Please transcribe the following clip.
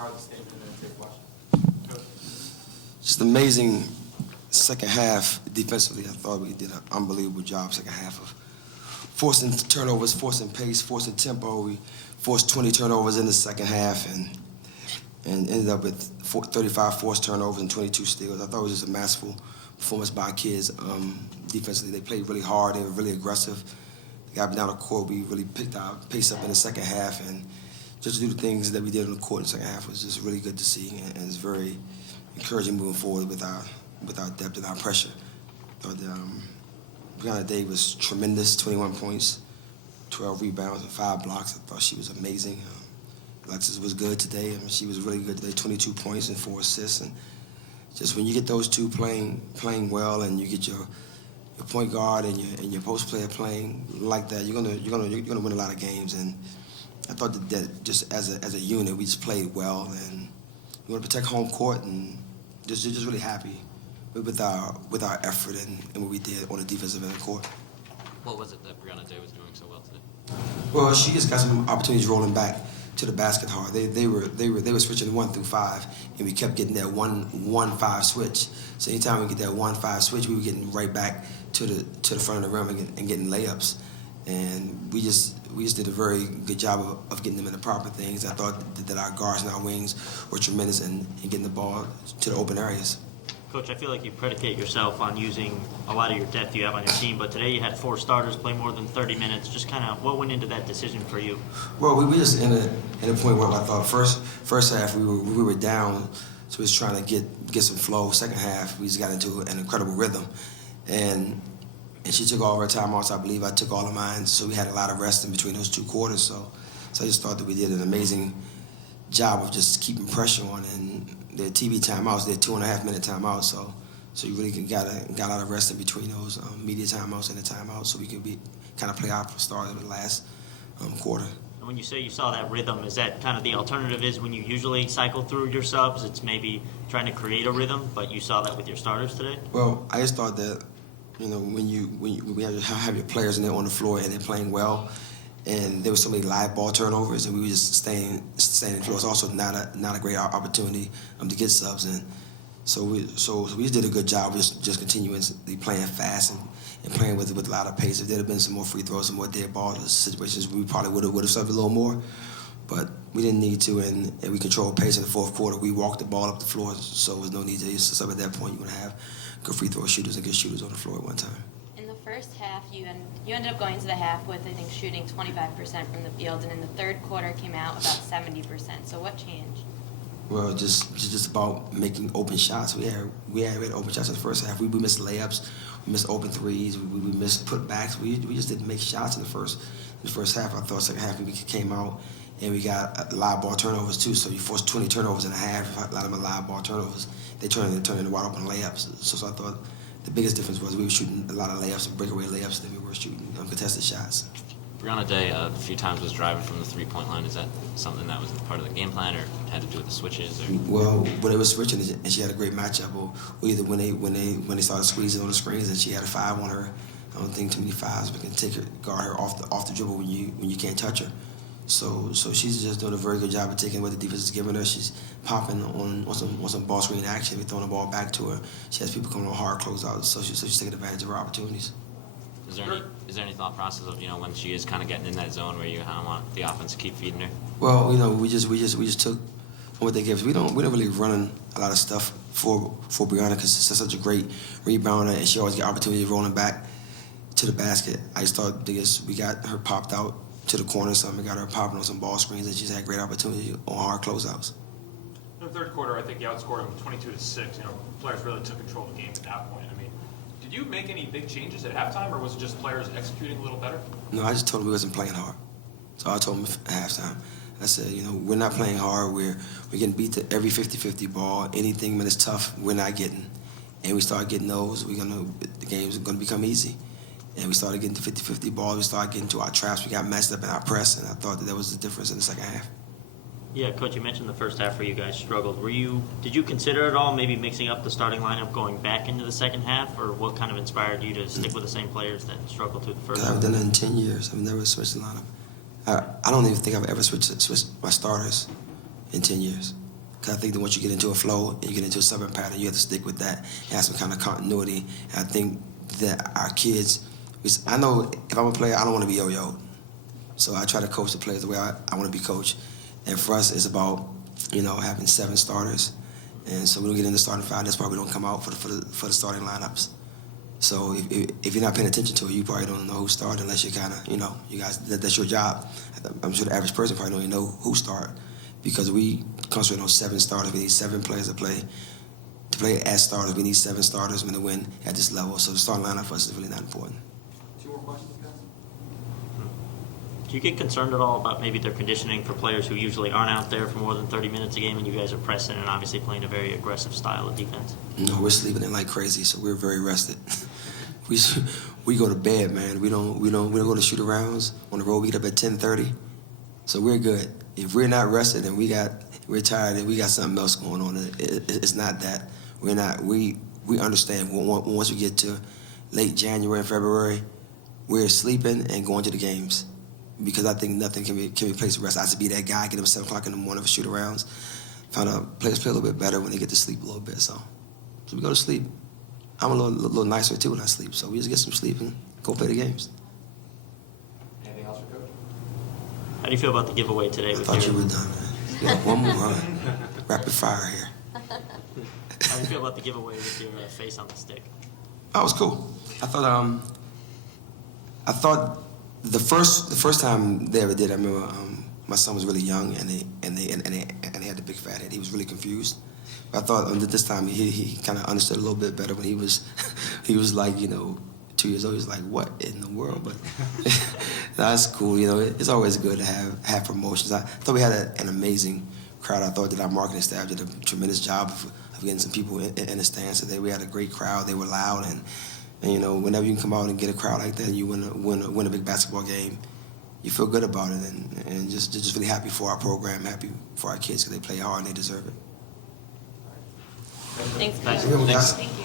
power of the statement and then take questions. Coach. Just amazing second half defensively. I thought we did an unbelievable job second half of forcing turnovers, forcing pace, forcing tempo. We forced 20 turnovers in the second half and ended up with 35 forced turnovers and 22 steals. I thought it was just a masterful performance by our kids. Defensively, they played really hard. They were really aggressive. They got down the court. We really picked our pace up in the second half, and just to do the things that we did on the court in the second half was just really good to see, and it's very encouraging moving forward with our depth and our pressure. I thought Brianna Day was tremendous, 21 points, 12 rebounds, and 5 blocks. I thought she was amazing. Alexis was good today. I mean, she was really good today, 22 points and 4 assists. And just when you get those two playing well, and you get your point guard and your post player playing like that, you're gonna win a lot of games. And I thought that just as a unit, we just played well, and we want to protect home court, and just really happy with our effort and what we did on the defensive end of the court. What was it that Brianna Day was doing so well today? Well, she just got some opportunities rolling back to the basket hard. They were switching 1 through 5, and we kept getting that 1-5 switch. So anytime we get that 1-5 switch, we were getting right back to the front of the rim and getting layups. And we just did a very good job of getting them in the proper things. I thought that our guards and our wings were tremendous in getting the ball to the open areas. Coach, I feel like you predicate yourself on using a lot of your depth you have on your team, but today you had 4 starters play more than 30 minutes. Just kind of what went into that decision for you? Well, we just in a point where I thought first half we were down, so we was trying to get some flow. Second half we just got into an incredible rhythm, and she took all of her timeouts. I believe I took all of mine, so we had a lot of rest in between those 2 quarters. So I just thought that we did an amazing job of just keeping pressure on, and their TV timeouts, their 2.5-minute timeouts. So you really got a lot of rest in between those media timeouts and the timeouts, so we could kind of play our stars in the last quarter. And when you say you saw that rhythm, is that kind of the alternative is when you usually cycle through your subs, it's maybe trying to create a rhythm, but you saw that with your starters today? Well, I just thought that, when you have your players and they're on the floor and they're playing well, and there were so many live ball turnovers, and we were just staying in the floor. It's also not a great opportunity to get subs, and so we just did a good job just continuously playing fast and playing with a lot of pace. If there had been some more free throws, some more dead ball situations, we probably would have subbed a little more, but we didn't need to, and we controlled pace in the fourth quarter. We walked the ball up the floor, so there was no need to sub at that point. You want to have good free throw shooters and good shooters on the floor at one time. In the first half, you ended up going into the half with, I think, shooting 25% from the field, and in the third quarter came out about 70%. So what changed? Well, just about making open shots. We had open shots in the first half. We missed layups, we missed open threes, we missed putbacks. We just didn't make shots in the first half. I thought second half we came out and we got live ball turnovers too. So you forced 20 turnovers in a half. A lot of them are live ball turnovers. They turned into wide open layups. So I thought the biggest difference was we were shooting a lot of layups and breakaway layups than we were shooting contested shots. Brianna Day a few times was driving from the 3-point line. Is that something that was part of the game plan, or had to do with the switches? Or? Well, when they were switching, and she had a great matchup, or either when they started squeezing on the screens and she had a 5 on her. I don't think too many 5s but can guard her off the dribble when you can't touch her. So she's just doing a very good job of taking what the defense is giving her. She's popping on some ball screen action. We're throwing the ball back to her. She has people coming on hard closeouts, so she's taking advantage of her opportunities. Is there any thought process of when she is kind of getting in that zone where you kind of want the offense to keep feeding her? Well, we just took what they give us. We don't really run a lot of stuff for Brianna because she's such a great rebounder, and she always get opportunities rolling back to the basket. I just thought we got her popped out to the corner, we got her popping on some ball screens, and she's had great opportunity on hard closeouts. In the third quarter, I think you outscored them 22-6. Players really took control of the game at that point. Did you make any big changes at halftime, or was it just players executing a little better? No, I just told them we wasn't playing hard. So I told them at halftime. I said, we're not playing hard. We're getting beat to every 50-50 ball. Anything that is tough, we're not getting. And we start getting those, the game's gonna become easy. And we started getting to 50-50 balls. We started getting to our traps. We got messed up in our press, and I thought that was the difference in the second half. Yeah, Coach, you mentioned the first half where you guys struggled. Did you consider at all maybe mixing up the starting lineup going back into the second half, or what kind of inspired you to stick with the same players that struggled through the first half? I've done it in 10 years. I've never switched the lineup. I don't even think I've ever switched my starters in 10 years. Because I think that once you get into a flow and you get into a stubborn pattern, you have to stick with that and have some kind of continuity. And I think that our kids, I know if I'm a player, I don't want to be yo-yoed. So I try to coach the players the way I want to be coached. And for us, it's about, having 7 starters. And so we don't get in the starting 5. That's why we don't come out for the starting lineups. So if you're not paying attention to it, you probably don't know who started unless you kind of, you guys, that's your job. I'm sure the average person probably don't even know who started because we concentrate on 7 starters. We need 7 players to play as starters. We need 7 starters to win at this level. So the starting lineup for us is really not important. 2 more questions, guys? Do you get concerned at all about maybe their conditioning for players who usually aren't out there for more than 30 minutes a game and you guys are pressing and obviously playing a very aggressive style of defense? No, we're sleeping in like crazy, so we're very rested. We go to bed, man. We don't go to shoot-arounds. On the road, we get up at 10:30, so we're good. If we're not rested and we're tired and we got something else going on, it's not that. We understand once we get to late January and February, we're sleeping and going to the games. Because I think nothing can replace rest. I have to be that guy, get up at 7 o'clock in the morning for shoot-arounds. Find out players play a little bit better when they get to sleep a little bit. So we go to sleep. I'm a little nicer, too, when I sleep. So we just get some sleep and go play the games. Anything else for Coach? How do you feel about the giveaway today? I thought you were done, man. You got one more. Rapid fire here. How do you feel about the giveaway with your face on the stick? Oh, it was cool. I thought the first time they ever did, I remember my son was really young and they had the big fat head. He was really confused. But I thought this time he kind of understood a little bit better when he was like 2 years old. He was like, what in the world? But that's cool. It's always good to have promotions. I thought we had an amazing crowd. I thought that our marketing staff did a tremendous job of getting some people in the stands today. We had a great crowd. They were loud and whenever you can come out and get a crowd like that and you win a big basketball game, you feel good about it and just really happy for our program, happy for our kids because they play hard and they deserve it. Thanks, Thanks. Coach. Thanks. Thank you.